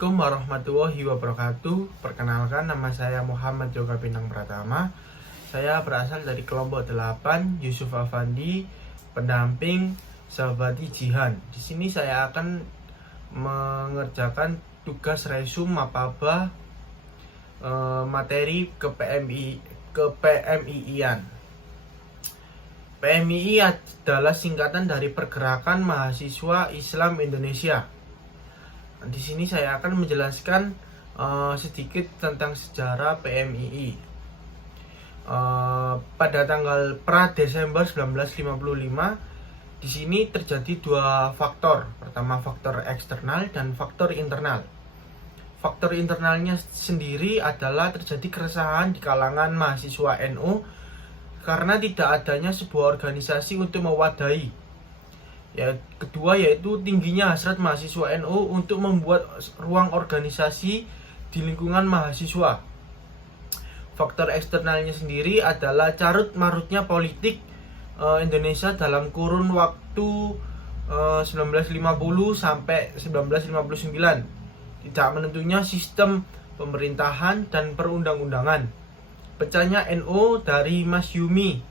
Assalamualaikum warahmatullahi wabarakatuh. Perkenalkan, nama saya Muhammad Yoga Bintang Pratama. Saya berasal dari kelompok 8 Yusuf Afandi, pendamping Sahabati Jihan. Di sini saya akan mengerjakan tugas resum mapaba materi ke PMII-an. PMII adalah singkatan dari Pergerakan Mahasiswa Islam Indonesia. Di sini saya akan menjelaskan sedikit tentang sejarah PMII. Pada tanggal Desember 1955, di sini terjadi dua faktor. Pertama, faktor eksternal dan faktor internal. Faktor internalnya sendiri adalah terjadi keresahan di kalangan mahasiswa NU karena tidak adanya sebuah organisasi untuk mewadahi. Kedua yaitu tingginya hasrat mahasiswa NU untuk membuat ruang organisasi di lingkungan mahasiswa. Faktor eksternalnya sendiri adalah carut marutnya politik Indonesia dalam kurun waktu 1950 sampai 1959. Tidak menentunya sistem pemerintahan dan perundang-undangan. Pecahnya NU dari Mas Yumi.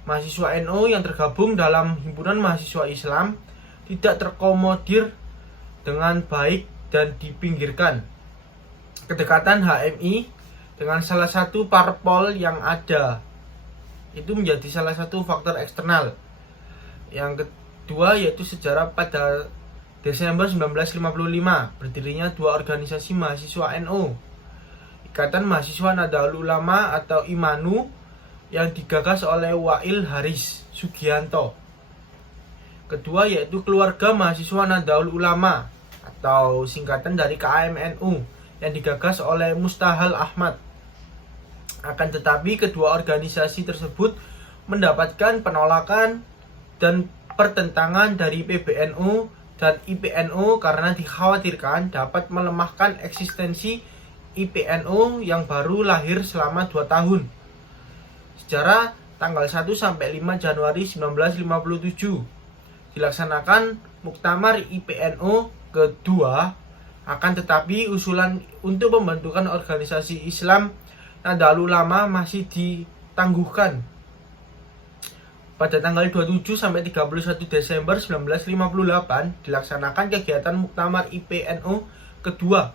Mahasiswa NU yang tergabung dalam himpunan mahasiswa Islam tidak terkomodir dengan baik dan dipinggirkan. Kedekatan HMI dengan salah satu parpol yang ada itu menjadi salah satu faktor eksternal. Yang kedua yaitu sejarah pada Desember 1955 berdirinya dua organisasi mahasiswa NU, Ikatan Mahasiswa Nahdlatul Ulama atau IMANU, yang digagas oleh Wail Haris Sugianto. Kedua yaitu Keluarga Mahasiswa Nahdlatul Ulama atau singkatan dari KMNU yang digagas oleh Mustahal Ahmad. Akan tetapi kedua organisasi tersebut mendapatkan penolakan dan pertentangan dari PBNU dan IPNU karena dikhawatirkan dapat melemahkan eksistensi IPNU yang baru lahir selama 2 tahun. Sejarah tanggal 1 sampai 5 Januari 1957 dilaksanakan Muktamar IPNU kedua, akan tetapi usulan untuk pembentukan organisasi Islam Nahdlatul Ulama masih ditangguhkan. Pada tanggal 27 sampai 31 Desember 1958 dilaksanakan kegiatan Muktamar IPNU kedua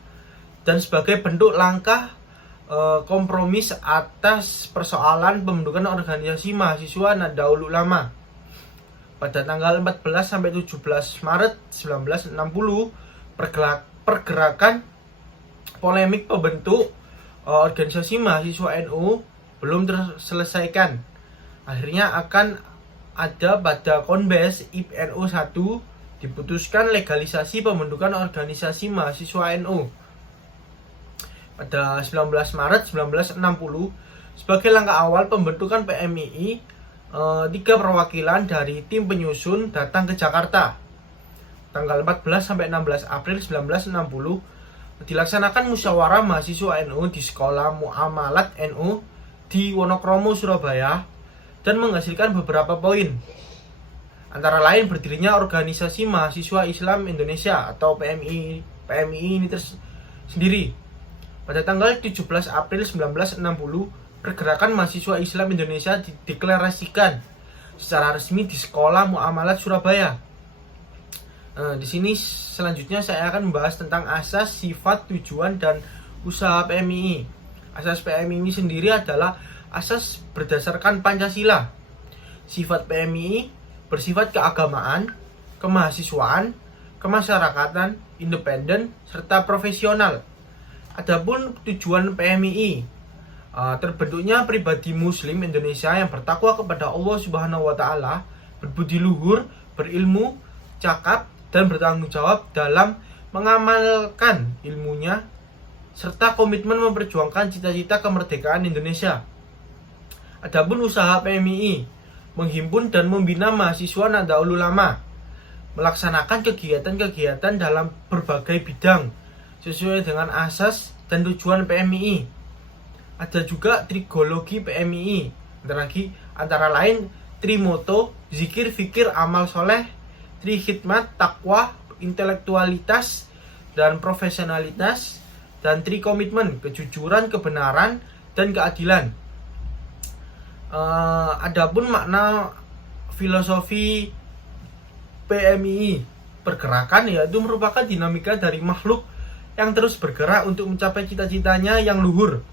dan sebagai bentuk langkah kompromis atas persoalan pembentukan organisasi mahasiswa Nahdlatul Ulama. Pada tanggal 14 sampai 17 Maret 1960 pergerakan polemik pembentuk organisasi mahasiswa NU belum terselesaikan. Akhirnya akan ada pada Konbes IPNU 1 diputuskan legalisasi pembentukan organisasi mahasiswa NU. Pada 19 Maret 1960 sebagai langkah awal pembentukan PMII, 3 perwakilan dari tim penyusun datang ke Jakarta. Tanggal 14 sampai 16 April 1960 dilaksanakan musyawarah mahasiswa NU di Sekolah Muamalat NU di Wonokromo, Surabaya dan menghasilkan beberapa poin. Antara lain berdirinya Organisasi Mahasiswa Islam Indonesia atau PMII ini sendiri. Pada tanggal 17 April 1960, Pergerakan Mahasiswa Islam Indonesia dideklarasikan secara resmi di Sekolah Muamalat Surabaya. Di sini selanjutnya saya akan membahas tentang asas, sifat, tujuan, dan usaha PMII. Asas PMII sendiri adalah asas berdasarkan Pancasila. Sifat PMII bersifat keagamaan, kemahasiswaan, kemasyarakatan, independen, serta profesional. Adapun tujuan PMII, terbentuknya pribadi Muslim Indonesia yang bertakwa kepada Allah Subhanahu wa Ta'ala, berbudi luhur, berilmu, cakap, dan bertanggung jawab dalam mengamalkan ilmunya, serta komitmen memperjuangkan cita-cita kemerdekaan Indonesia. Adapun usaha PMII, menghimpun dan membina mahasiswa Nahdlatul Ulama, melaksanakan kegiatan-kegiatan dalam berbagai bidang sesuai dengan asas dan tujuan PMII. Ada juga trigologi PMII, antara lain trimoto, zikir, fikir, amal soleh, tri khidmat, takwa, intelektualitas, dan profesionalitas, dan 3 komitmen, kejujuran, kebenaran, dan keadilan. Adapun makna filosofi PMII, pergerakan yaitu merupakan dinamika dari makhluk yang terus bergerak untuk mencapai cita-citanya yang luhur.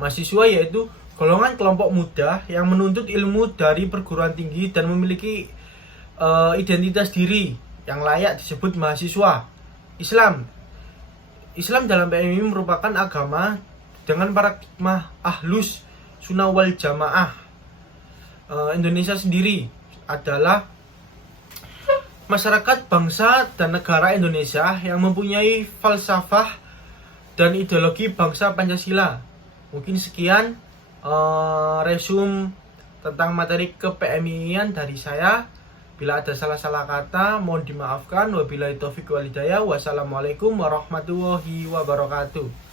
Mahasiswa yaitu golongan kelompok muda yang menuntut ilmu dari perguruan tinggi dan memiliki identitas diri yang layak disebut mahasiswa. Islam dalam PMII merupakan agama dengan paradigma ahlus sunnah wal jamaah. Indonesia sendiri adalah masyarakat bangsa dan negara Indonesia yang mempunyai falsafah dan ideologi bangsa Pancasila. Mungkin sekian resume tentang materi ke-PMII-an dari saya. Bila ada salah-salah kata mohon dimaafkan. Wabillahi taufiq wal hidayah. Wassalamualaikum warahmatullahi wabarakatuh.